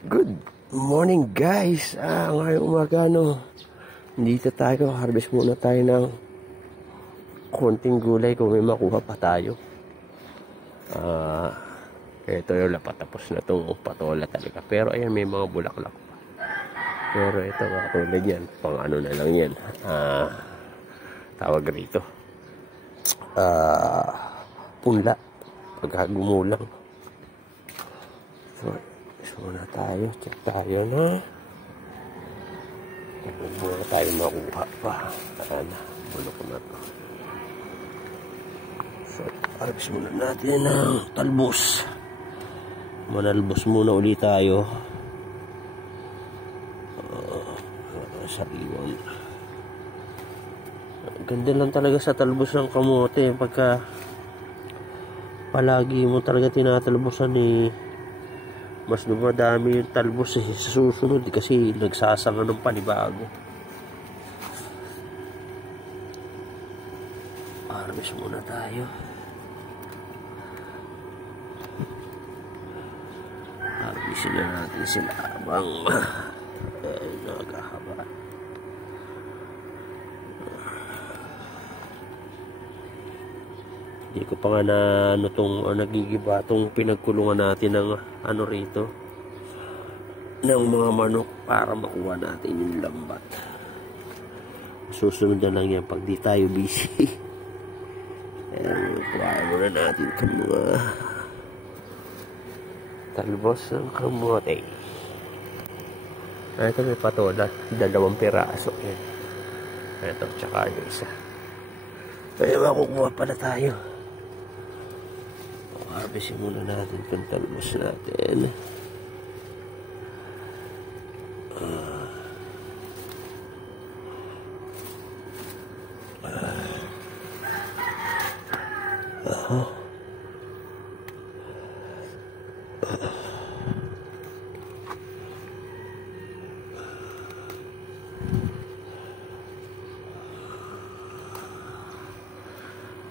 Good morning guys. Ngayong umaga dito tayo, harvest muna tayo ng konting gulay kung may makuha pa tayo. Ito yung lapatapos na itong patola talaga. Pero ayan, may mga bulaklak pa. Pero ito katulad yan, pang ano na lang yan. Tawag rito. Punla. Pagka gumulang. So na tayo, check tayo na. Muna tayo makuha pa. Bulok na to. So, harvest muna natin ng talbos. Manalbos muna ulit tayo. Sariwan. Ganda lang talaga sa talbos ng kamote. Pagka palagi mo talaga tinatalbosan mas dumadami yung talbos sa susunod kasi nagsasanga ng panibago. Harvest muna tayo. Harvest na natin sila habang nagahaba. Hindi ko pa nga na nagigiba itong pinagkulungan natin ng rito ng mga manok para makuha natin yung lambat. Susunod na lang yan pag di tayo busy. Kuha muna natin itong mga talbos ng kamote. Ito may patola, 2 piraso yan. Ito, tsaka yung isa. Kaya makukuha pala tayo. Harvestin muna natin itong talbos natin.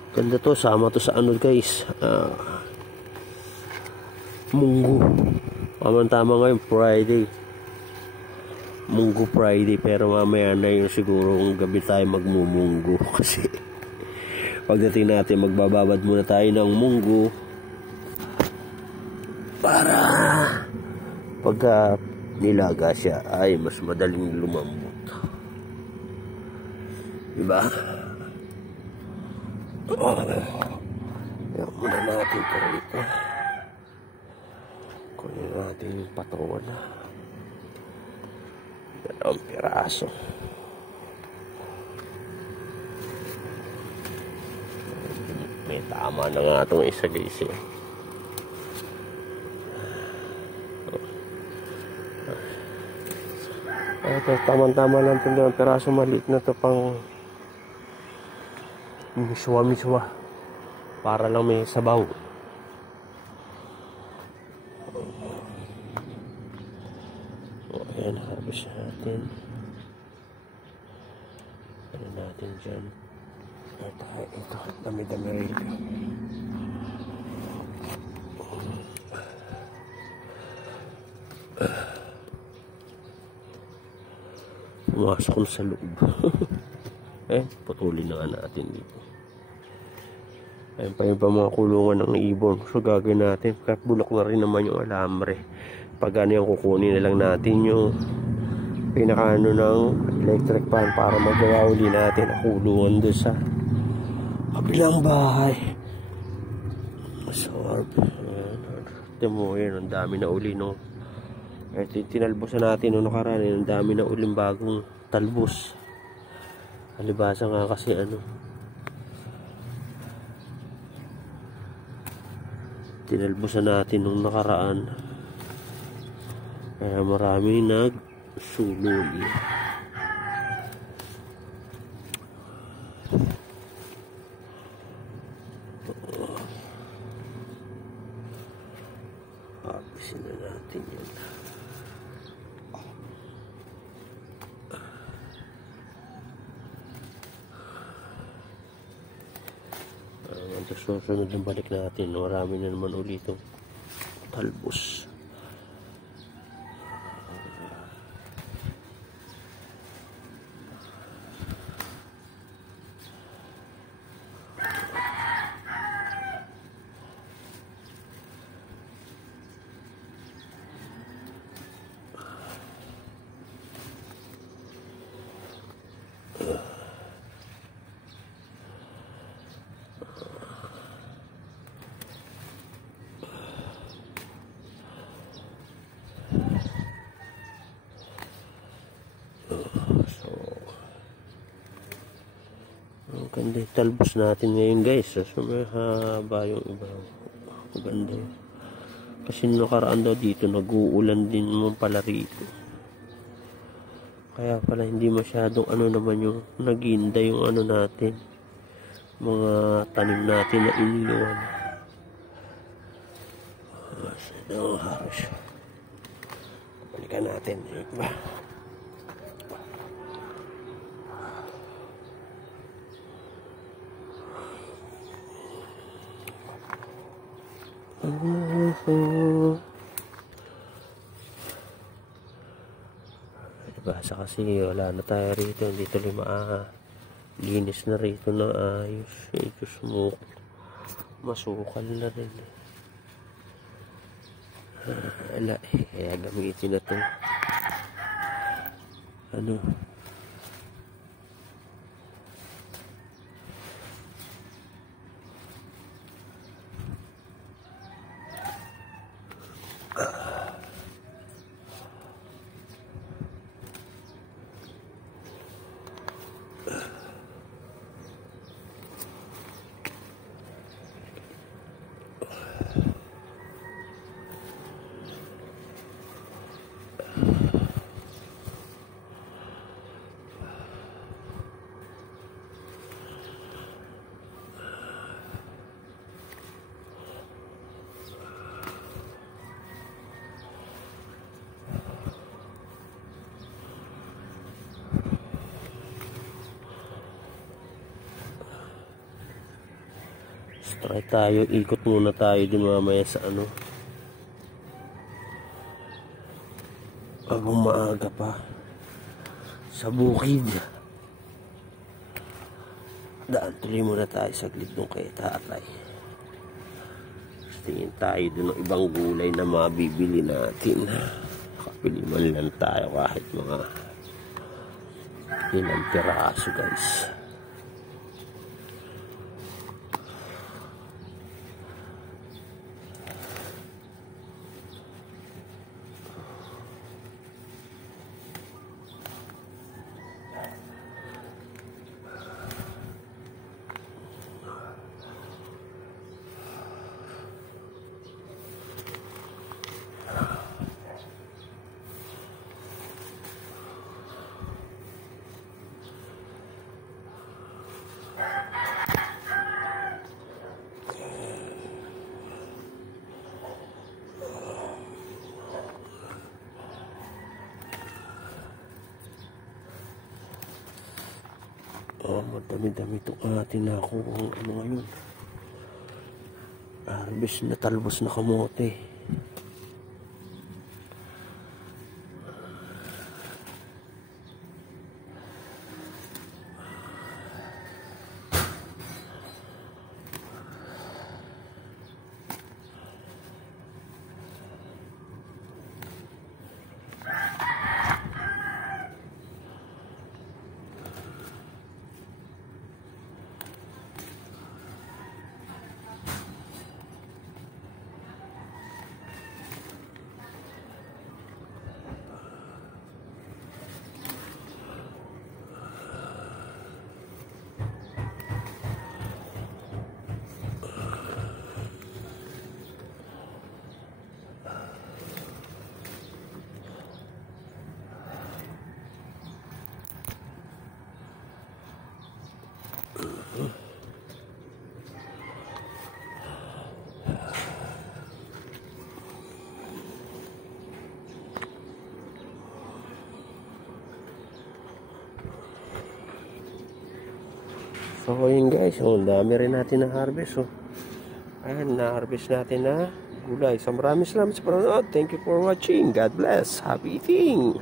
Ganda to, sama to sa guys, munggo. Tama ngayon Friday, munggo Friday, pero mamaya na yung siguro gabi tayo magmumunggo kasi pagdating natin magbababad muna tayo ng munggo para pagka nilaga siya ay mas madaling lumambot, diba? Yan muna natin ito rito. Kunin natin yung patola. 2 piraso. May tama na nga itong isa guys eh. Ito, tama-tama lang itong 2 piraso. Maliit na ito pang miswa para lang may sabaw. Ayan, harvest natin. Ano natin dyan? Ito, dami-dami rin. Pumasok na sa loob. Putulin na nga natin dito. Ayun pa yung mga kulungan ng ibon. So gagawin natin, kahit bulok na rin naman yung alambre. Pag ano yung kukunin na lang natin yung pinakaano ng electric fan para magawa uli natin ang kulungan doon sa kabilang bahay. So ito mo yun, ang dami na uli no. Tinalbosan natin nung nakaraan, ang dami na uling bagong talbos. Alibasa nga kasi tinalbosan natin nung nakaraan, kaya marami nagsulol. Harvestin na natin yan. Susunod ng balik natin, marami na naman ulit itong talbos. Maganda yung talbos natin ngayon guys. So may haba yung iba. Maganda yun. Kasi nakaraan daw dito nag-uulan din naman pala rito. Kaya pala hindi masyadong ano naman yung naginda yung ano natin. Mga tanim natin na iniwan. Harvest. Balikan natin. Diba? Basa kasi wala na tayo rito, hindi tuloy linis na rito na ayos. Ito smoke, masukal na rin. Wala kaya gamitin na to ano. Try tayo, ikot muna tayo din mamaya sa ano. Habang maaga pa. Sa bukid. Daan tuloy muna tayo saglit nung kay tatay. Tingin tayo dun ng ibang gulay na mabibili natin. Kapili man lang tayo kahit mga ilang piraso guys. Madami-dami itong atin na ako ano ngayon. Harvest na talbos na kamote. So yun guys, dami rin natin na harvest. Ayan, na-harvest natin na gulay. So maraming salamat sa panonood. Thank you for watching. God bless. Happy eating.